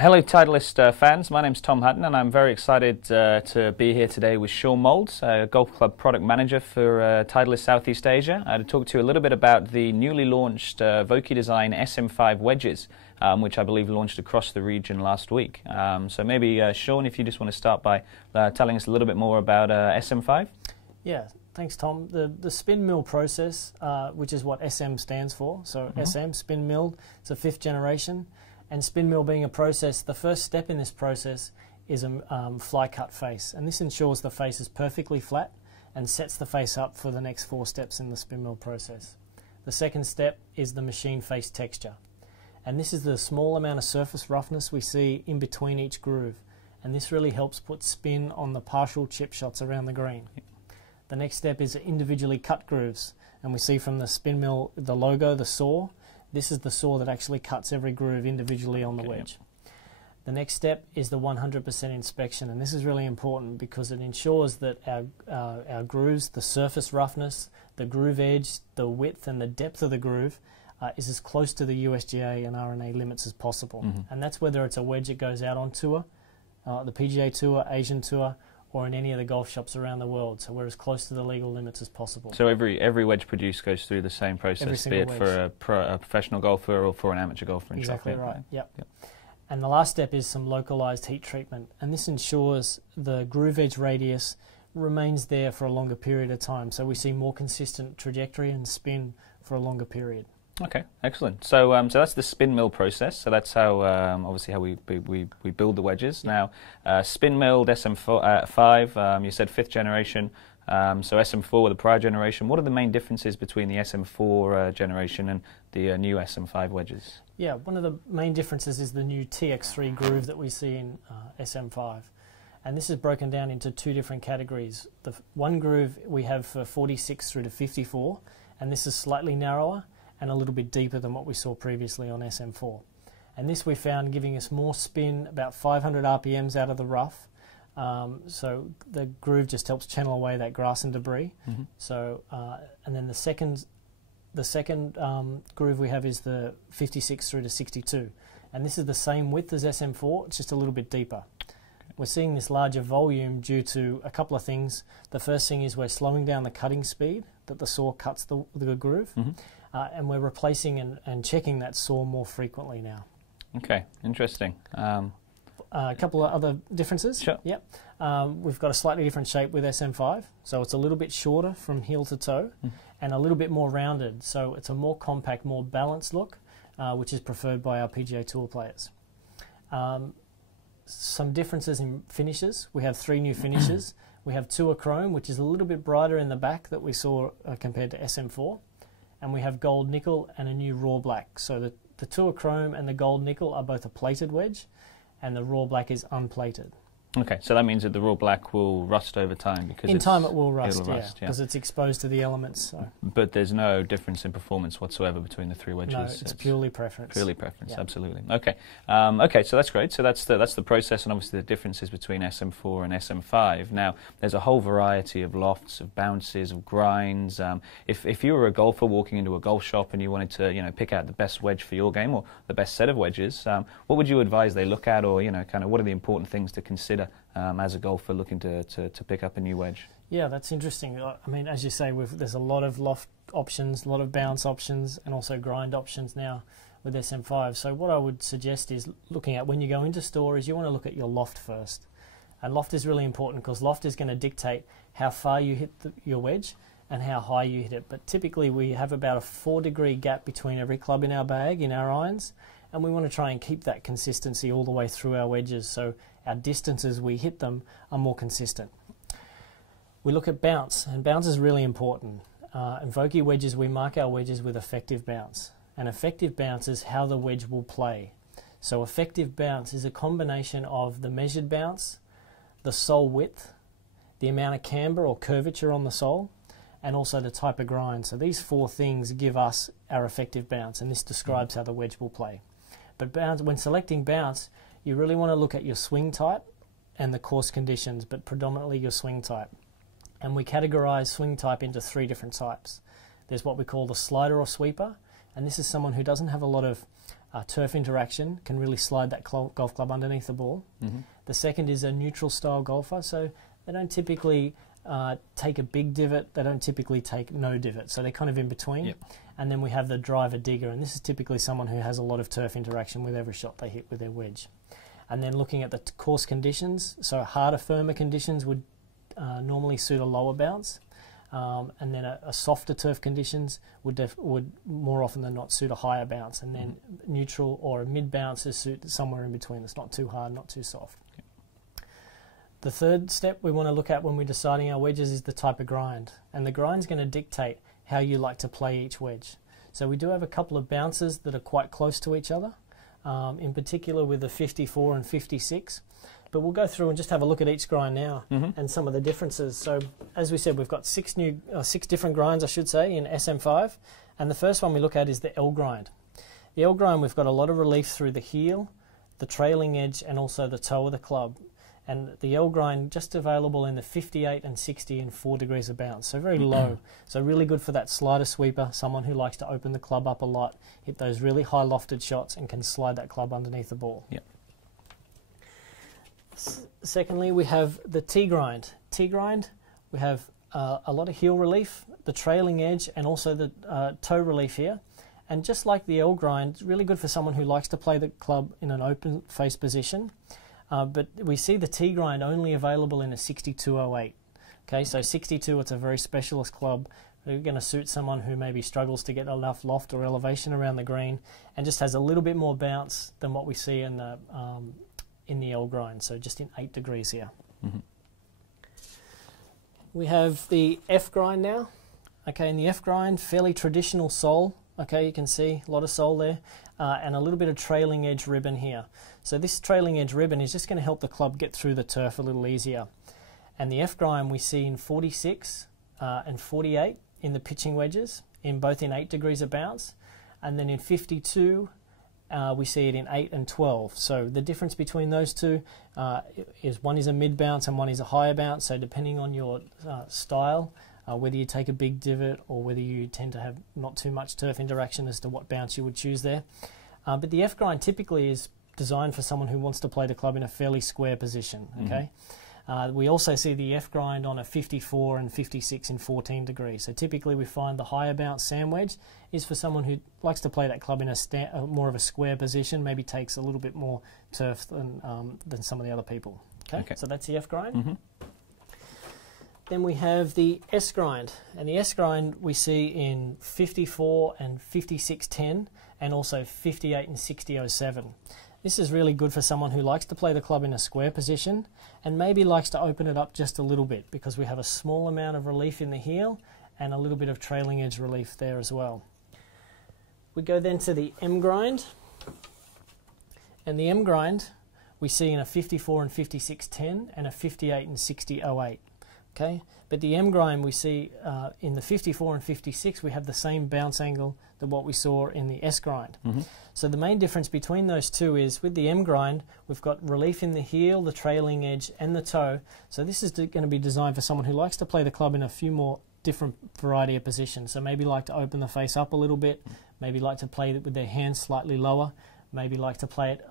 Hello Titleist fans, my name's Tom Hutton and I'm very excited to be here today with Shaun, Moulds, Golf Club Product Manager for Titleist Southeast Asia, to talk to you a little bit about the newly launched Vokey design SM5 wedges, which I believe launched across the region last week. So maybe Shaun, if you just want to start by telling us a little bit more about SM5. Yeah, thanks Tom. The spin mill process, which is what SM stands for, so SM, spin milled, it's a 5th generation. And spin mill being a process, the first step in this process is a fly cut face, and this ensures the face is perfectly flat and sets the face up for the next 4 steps in the spin mill process. The second step is the machine face texture, and this is the small amount of surface roughness we see in between each groove, and this really helps put spin on the partial chip shots around the green. The next step is individually cut grooves, and we see from the spin mill the logo, the saw. This is the saw that actually cuts every groove individually on the wedge. The next step is the 100% inspection, and this is really important because it ensures that our grooves, the surface roughness, the groove edge, the width and the depth of the groove is as close to the USGA and R&A limits as possible. And that's whether it's a wedge that goes out on tour, the PGA Tour, Asian Tour, or in any of the golf shops around the world. So we're as close to the legal limits as possible. So every wedge produced goes through the same process, be it for a professional golfer or for an amateur golfer. Exactly right, yep. And the last step is some localized heat treatment, and this ensures the groove edge radius remains there for a longer period of time, so we see more consistent trajectory and spin for a longer period. Okay, excellent. So, so that's the spin mill process. So that's how, obviously, how we build the wedges. Now, spin milled SM5. You said 5th generation. So SM4 the prior generation. What are the main differences between the SM4 generation and the new SM5 wedges? Yeah, one of the main differences is the new TX3 groove that we see in SM5. And this is broken down into 2 different categories. The one groove we have for 46 through to 54, and this is slightly narrower and a little bit deeper than what we saw previously on SM4. And this we found giving us more spin, about 500 RPMs out of the rough. So the groove just helps channel away that grass and debris. So, and then the second groove we have is the 56 through to 62. And this is the same width as SM4, it's just a little bit deeper. We're seeing this larger volume due to a couple of things. The first thing is we're slowing down the cutting speed that the saw cuts the groove. And we're replacing and checking that saw more frequently now. Okay, interesting. A couple of other differences. Sure. Yep. We've got a slightly different shape with SM5, so it's a little bit shorter from heel to toe and a little bit more rounded, so it's a more compact, more balanced look, which is preferred by our PGA Tour players. Some differences in finishes. We have 3 new finishes. We have Tour Chrome, which is a little bit brighter in the back that we saw compared to SM4. And we have gold nickel and a new raw black. So the Tour Chrome and the gold nickel are both a plated wedge, and the raw black is unplated. Okay, so that means that the raw black will rust over time because in time it will rust, yeah, because it's exposed to the elements. So. But there's no difference in performance whatsoever between the 3 wedges. No, it's purely preference. Purely preference, absolutely. Okay, okay, so that's great. So that's the process, and obviously the differences between SM4 and SM5. Now, there's a whole variety of lofts, of bounces, of grinds. If you were a golfer walking into a golf shop and you wanted to, pick out the best wedge for your game or the best set of wedges, what would you advise they look at, or kind of what are the important things to consider as a golfer looking to pick up a new wedge? Yeah, that's interesting. I mean, as you say, there's a lot of loft options, a lot of bounce options, and also grind options now with SM5. So what I would suggest is looking at when you go into stores, you want to look at your loft first. And loft is really important because loft is going to dictate how far you hit your wedge and how high you hit it. But typically we have about a 4-degree gap between every club in our bag, in our irons, and we want to try and keep that consistency all the way through our wedges, so our distances we hit them are more consistent. We look at bounce, and bounce is really important. In Vokey wedges, we mark our wedges with effective bounce, and effective bounce is how the wedge will play. So effective bounce is a combination of the measured bounce, the sole width, the amount of camber or curvature on the sole, and also the type of grind. So these 4 things give us our effective bounce, and this describes how the wedge will play. But bounce, when selecting bounce, you really want to look at your swing type and the course conditions, but predominantly your swing type. And we categorize swing type into 3 different types. There's what we call the slider or sweeper, and this is someone who doesn't have a lot of turf interaction, can really slide that golf club underneath the ball. The second is a neutral style golfer, so they don't typically take a big divot, they don't typically take no divot, so they're kind of in between. And then we have the driver digger, and this is typically someone who has a lot of turf interaction with every shot they hit with their wedge. And then looking at the course conditions, so harder, firmer conditions would normally suit a lower bounce, and then a softer turf conditions would more often than not suit a higher bounce, and then neutral or a mid bounce is suit somewhere in between. It's not too hard, not too soft. The third step we want to look at when we're deciding our wedges is the type of grind, and the grind's going to dictate how you like to play each wedge. So we do have a couple of bounces that are quite close to each other, in particular with the 54 and 56. But we'll go through and just have a look at each grind now and some of the differences. So as we said, we've got six different grinds, I should say, in SM5. And the first one we look at is the L grind. The L grind, we've got a lot of relief through the heel, the trailing edge, and also the toe of the club. And the L grind just available in the 58 and 60 and 4 degrees of bounce, so very low. So really good for that slider sweeper, someone who likes to open the club up a lot, hit those really high lofted shots and can slide that club underneath the ball. Secondly, we have the T grind. T grind, we have a lot of heel relief, the trailing edge, and also the toe relief here. And just like the L grind, it's really good for someone who likes to play the club in an open face position. But we see the T grind only available in a 6208. Okay, so 62, it's a very specialist club. They're going to suit someone who maybe struggles to get enough loft or elevation around the green, and just has a little bit more bounce than what we see in the L grind. So just in 8 degrees here. We have the F grind now. Okay, in the F grind, fairly traditional sole. Okay, you can see a lot of sole there, and a little bit of trailing edge ribbon here. So this trailing edge ribbon is just going to help the club get through the turf a little easier. And the F grind we see in 46 and 48 in the pitching wedges, both in 8 degrees of bounce, and then in 52 we see it in 8 and 12. So the difference between those two is one is a mid bounce and one is a higher bounce. So depending on your style, whether you take a big divot or whether you tend to have not too much turf interaction as to what bounce you would choose there. But the F grind typically is designed for someone who wants to play the club in a fairly square position. Okay, we also see the F grind on a 54 and 56 in 14 degrees. So typically we find the higher bounce sand wedge is for someone who likes to play that club in a more of a square position, maybe takes a little bit more turf than some of the other people. Okay. So that's the F grind. Then we have the S grind, and the S grind we see in 54 and 56-10 and also 58 and 60-07. This is really good for someone who likes to play the club in a square position and maybe likes to open it up just a little bit, because we have a small amount of relief in the heel and a little bit of trailing edge relief there as well. We go then to the M grind, and the M grind we see in a 54 and 56-10 and a 58 and 60-08. Okay, but the M grind we see in the 54 and 56, we have the same bounce angle that what we saw in the S grind. So the main difference between those two is with the M grind, we've got relief in the heel, the trailing edge, and the toe. So this is going to be designed for someone who likes to play the club in a few more different variety of positions. So maybe like to open the face up a little bit, maybe like to play it with their hands slightly lower, maybe like to play it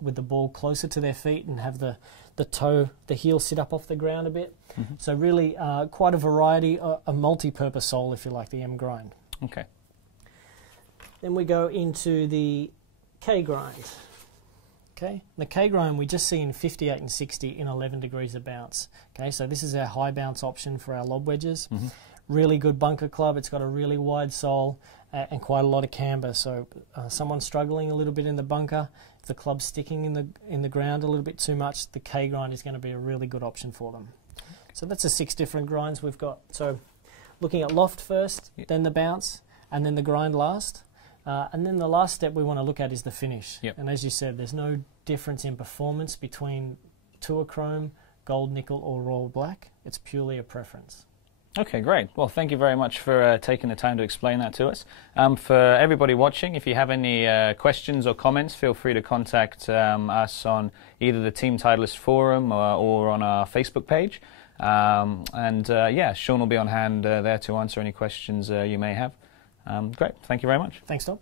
with the ball closer to their feet and have the heel sit up off the ground a bit. So really quite a variety, a multi-purpose sole if you like, the M grind. Okay. Then we go into the K grind. Okay, the K grind we just see in 58 and 60 in 11 degrees of bounce. Okay, so this is our high bounce option for our lob wedges. Really good bunker club. It's got a really wide sole and quite a lot of camber. So someone struggling a little bit in the bunker, if the club's sticking in the ground a little bit too much, the K grind is going to be a really good option for them. So that's the 6 different grinds we've got. So looking at loft first, then the bounce, and then the grind last. And then the last step we want to look at is the finish. And as you said, there's no difference in performance between Tour Chrome, Gold Nickel or Royal Black. It's purely a preference. Okay, great. Well, thank you very much for taking the time to explain that to us. For everybody watching, if you have any questions or comments, feel free to contact us on either the Team Titleist forum or on our Facebook page. Yeah, Shaun will be on hand there to answer any questions you may have. Great. Thank you very much. Thanks, Tom.